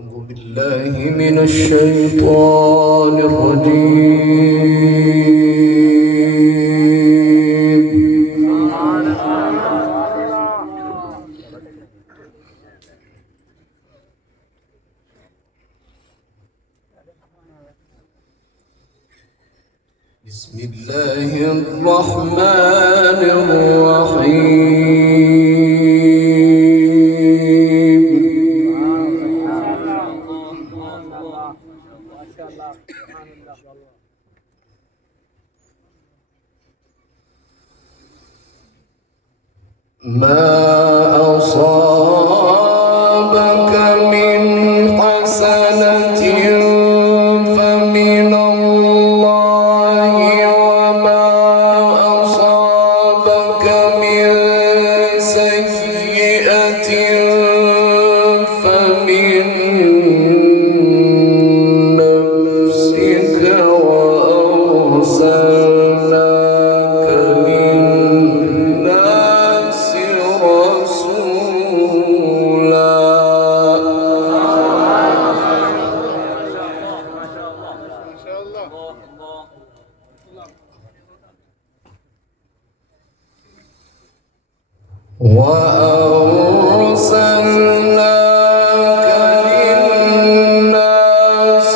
أعوذ بالله من الشيطان الرجيم. بسم الله الرحمن الرحيم. ما أصابك من حسنة فمن الله وما أصابك من سيئة فمن نفسك وأرسلناك للناس رسولا. وأرسلناك للناس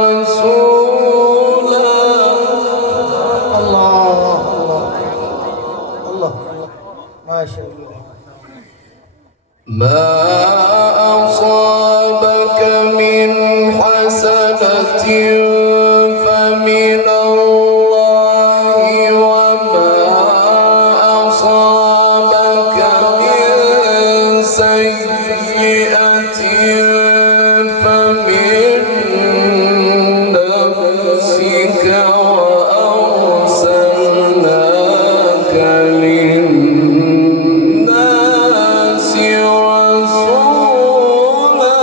رسولا. الله الله ما شاء الله. ما أصابك من حسنة فمن الله وما أصابك من سيئة فمن نفسك وأرسلناك للناس رسولا.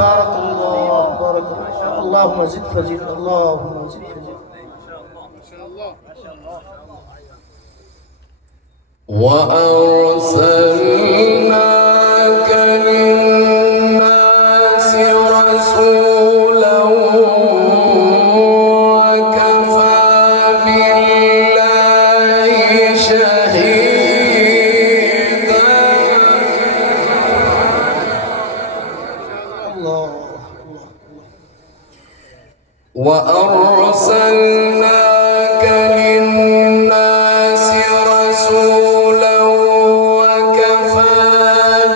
بارك الله بارك الله. اللهم زد فزد اللهم زد فزد. وأرسلناك للناس رسولا وكفى بالله شهيدا. الله وأرسلناك للناس رسولا وكفى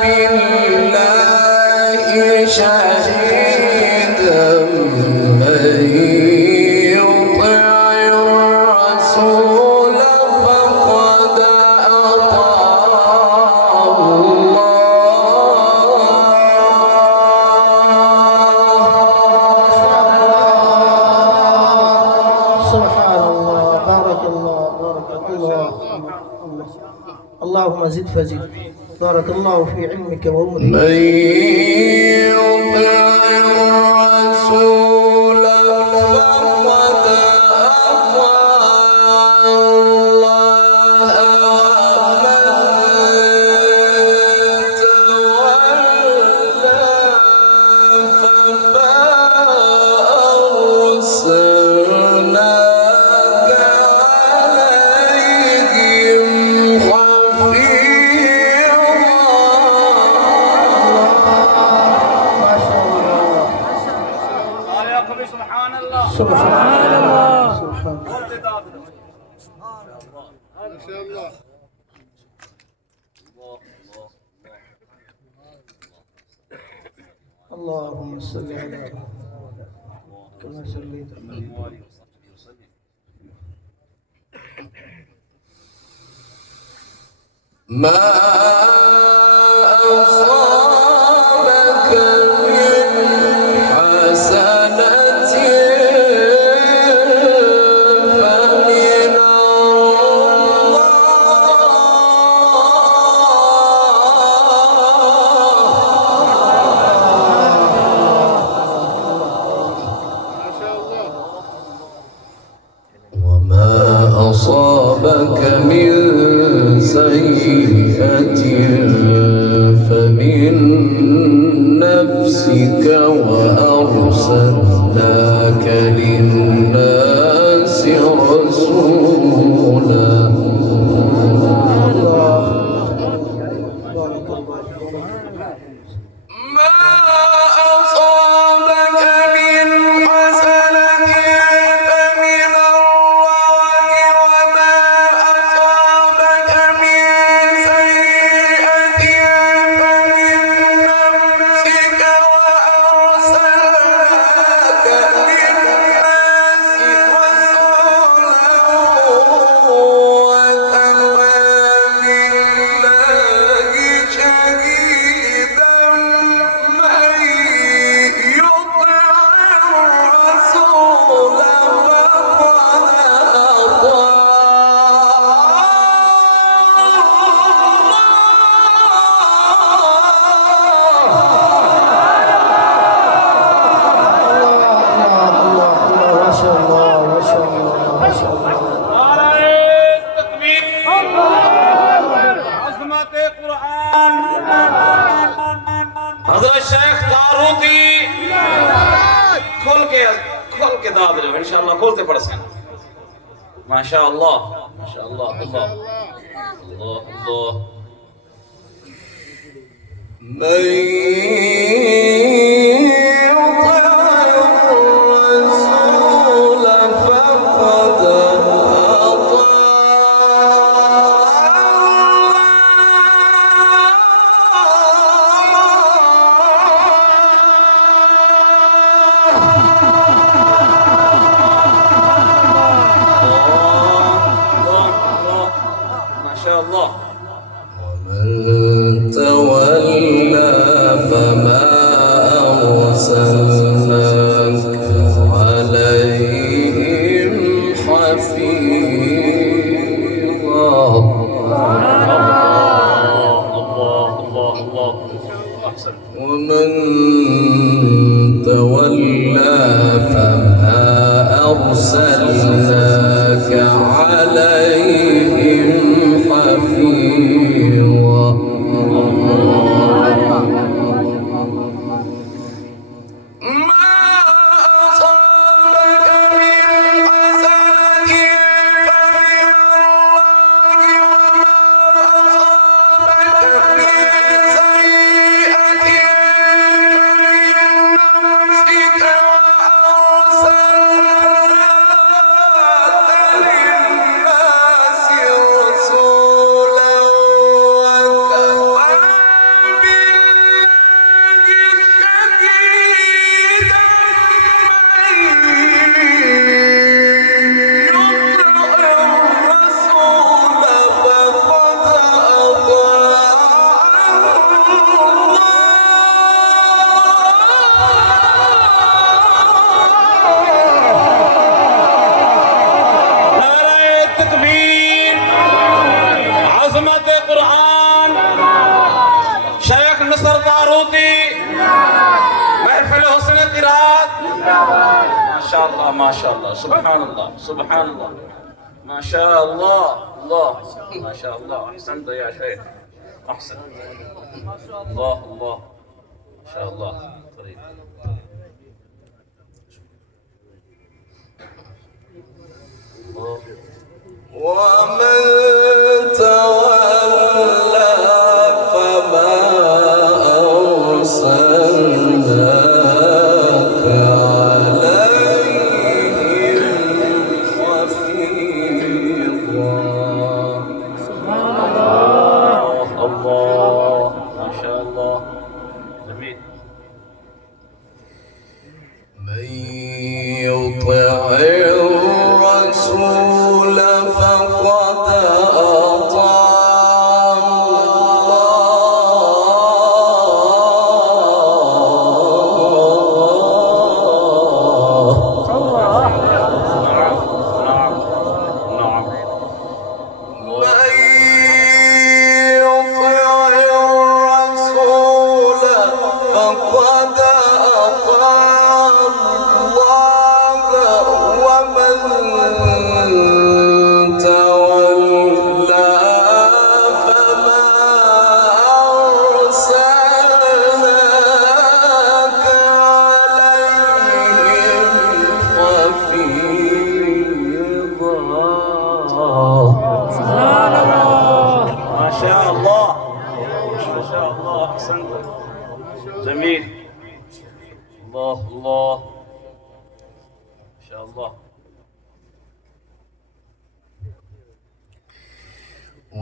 بالله شهيدا. من يطع الرسول فقد أطاع الله. سبحان الله. بارك الله بارك الله. اللهم زد فزد. بارك الله في علمك وعمرك. من يطع الرسول فقد أطاع الله ومن تولى فما أرسلناك عليهم حفيظا. ما شاء الله. سبحان الله سبحان الله. سبحان الله. ما شاء الله. اللهم صل على كما صليت على ما أصابك من حسنة فمن ما شاء الله. وما أصابك من سيئة فمن نفسك وأرسلناك للناس رسولا हज़रत शेख तारूती खोल के दाद रहे हो इंशाअल्लाह खोलते पढ़ सकें माशाअल्लाह माशाअल्लाह अल्लाह अल्लाह अल्लाह ومن تولى فما أرسلناك عليهم حفيظا ومن تولى فما أرسلناك عليهم حفيظا माशाअल्लाह माशाअल्लाह सुभान अल्लाह सुभान अल्लाह माशाअल्लाह अल्लाह माशाअल्लाह अहसन या शेख अहसन अल्लाह अल्लाह माशाअल्लाह ومن تولى فما أرسلناك تولى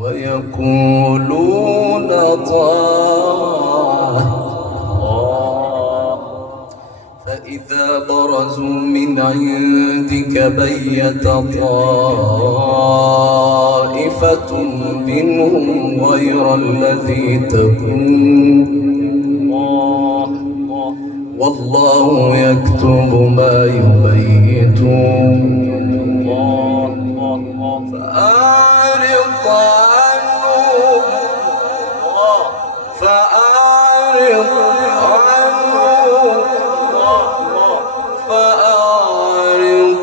ويقولون طاعة فإذا برزوا من عندك بيت طائفة منهم غير الذي تكون والله يكتب ما يبيتون فأعرض عنهم فأعرض عنهم فأعرض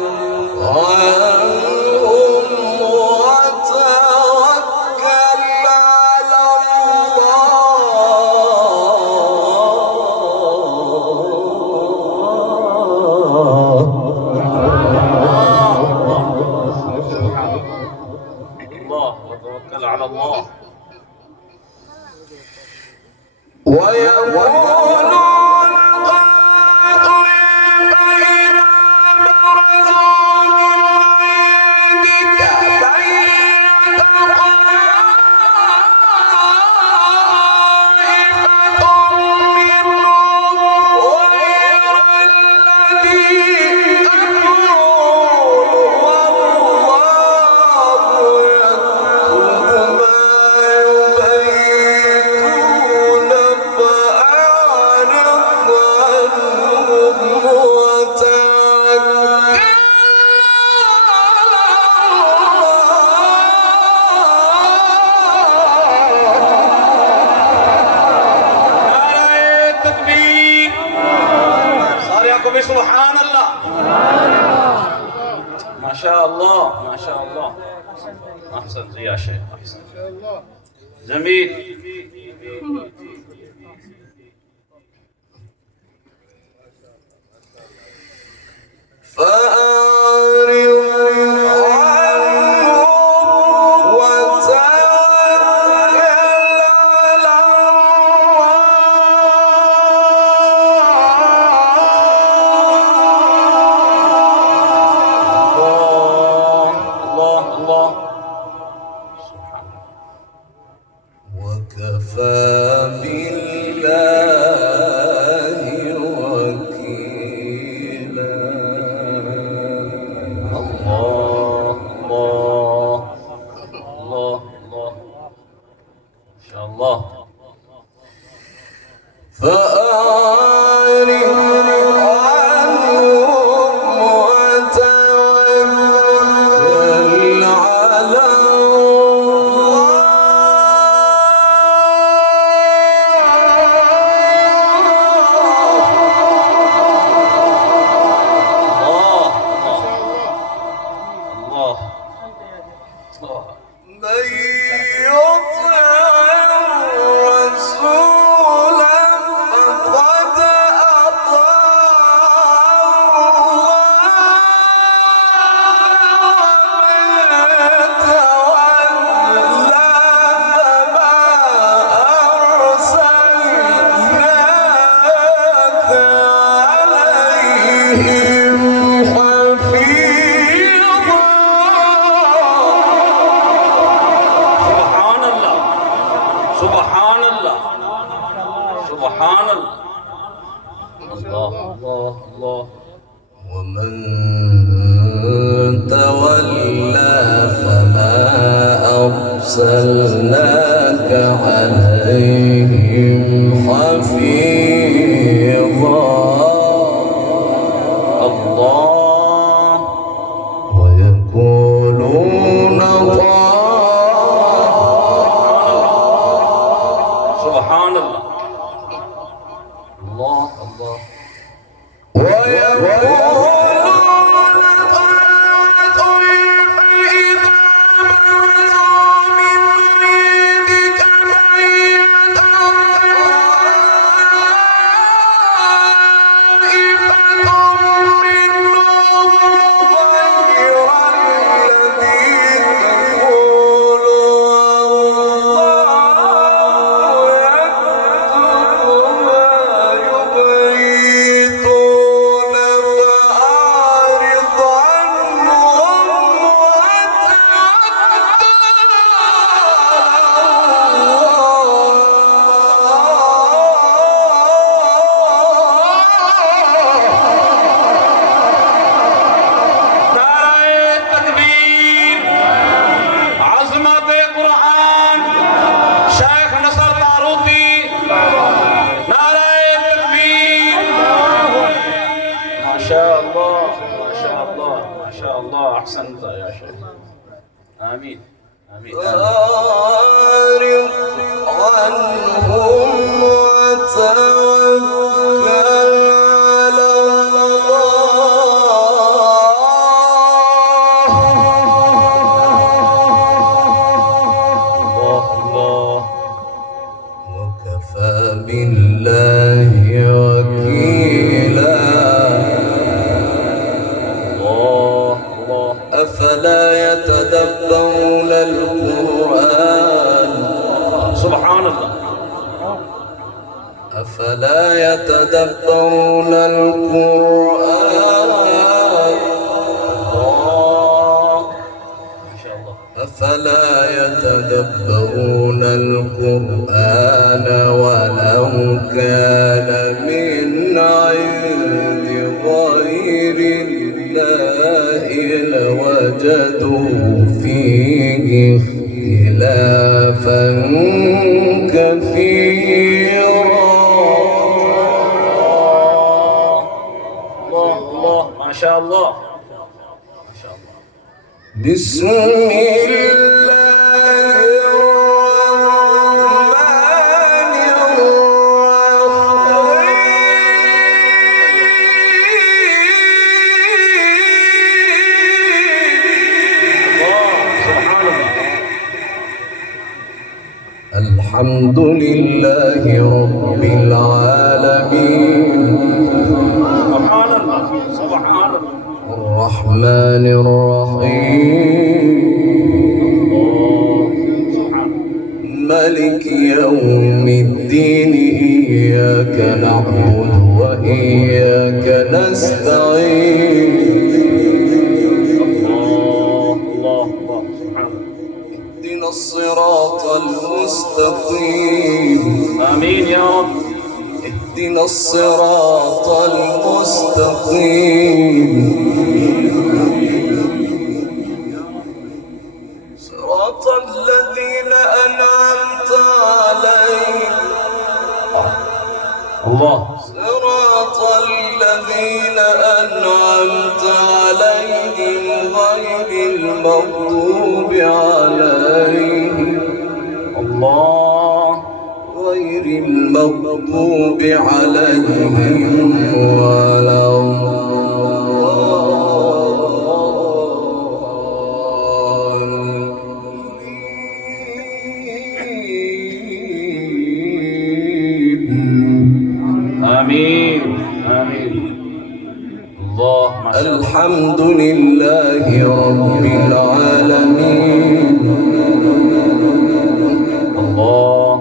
عنهم وتوكل على الله وتوكل على الله. ويقولون سبحان الله ما شاء الله ما شاء الله. أحسنت يا شيخ أحسنت. ما شاء الله. جميل. وكفى بالله وكيلا. الله الله الله الله ما شاء الله. فأعرض عنهم وتوكل على من يطع الرسول فقد سبحان الله. الله الله الله. ومن تولى فما أرسلناك عليهم حفيظا. الله. ويقولون سبحان الله. الله الله. ويقولون فأعرض عنهم وتوكل على الله. وكفى بالله وكيلا. أفلا يتدبرون القرآن. سبحان الله. أفلا يتدبرون القرآن. ما شاء الله. أفلا يتدبرون القرآن ولو كان من عند غير الله لوجدوا فيه اختلافا كثيرا. الله ما شاء الله. ما شاء الله. بسم الله الرحمن الرحيم. الحمد لله رب العالمين. سبحان الله. سبحان الله. الرحمن الرحيم. ملك يوم الدين. إياك نعبد وإياك نستعين. الله سبحان الله. اهدنا الصراط المستقيم. آمين يا رب. اهدنا الصراط المستقيم. صراط الذين أنعمت عليهم. الله. صراط الذين أنعمت عليهم غير المغضوب عليهم. الله. غير المغضوب عليهم ولا الضالين. آمين آمين. الله ما شاء الله. الحمد لله رب العالمين. الله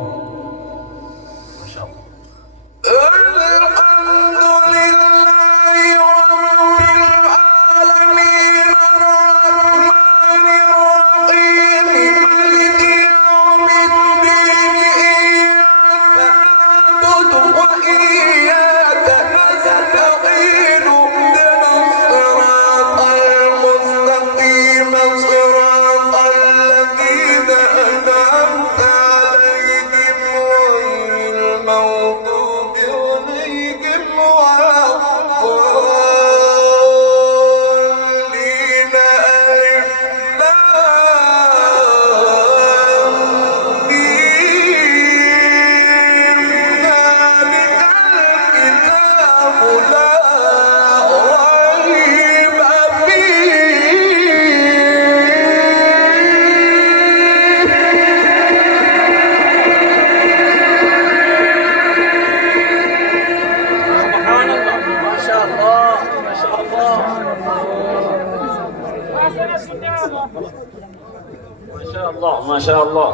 ما شاء الله. ما شاء الله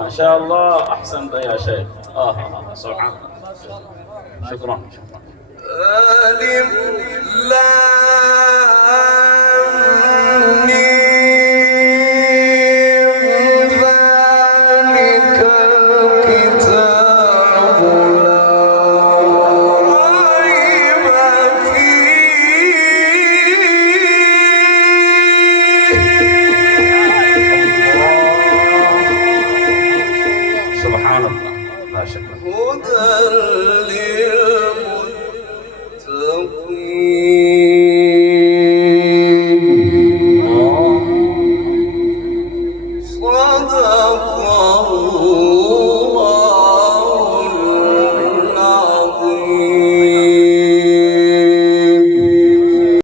ما شاء الله. أحسنت يا شيخ. سبحان الله. شكرا شكرا. ألف لام ميم.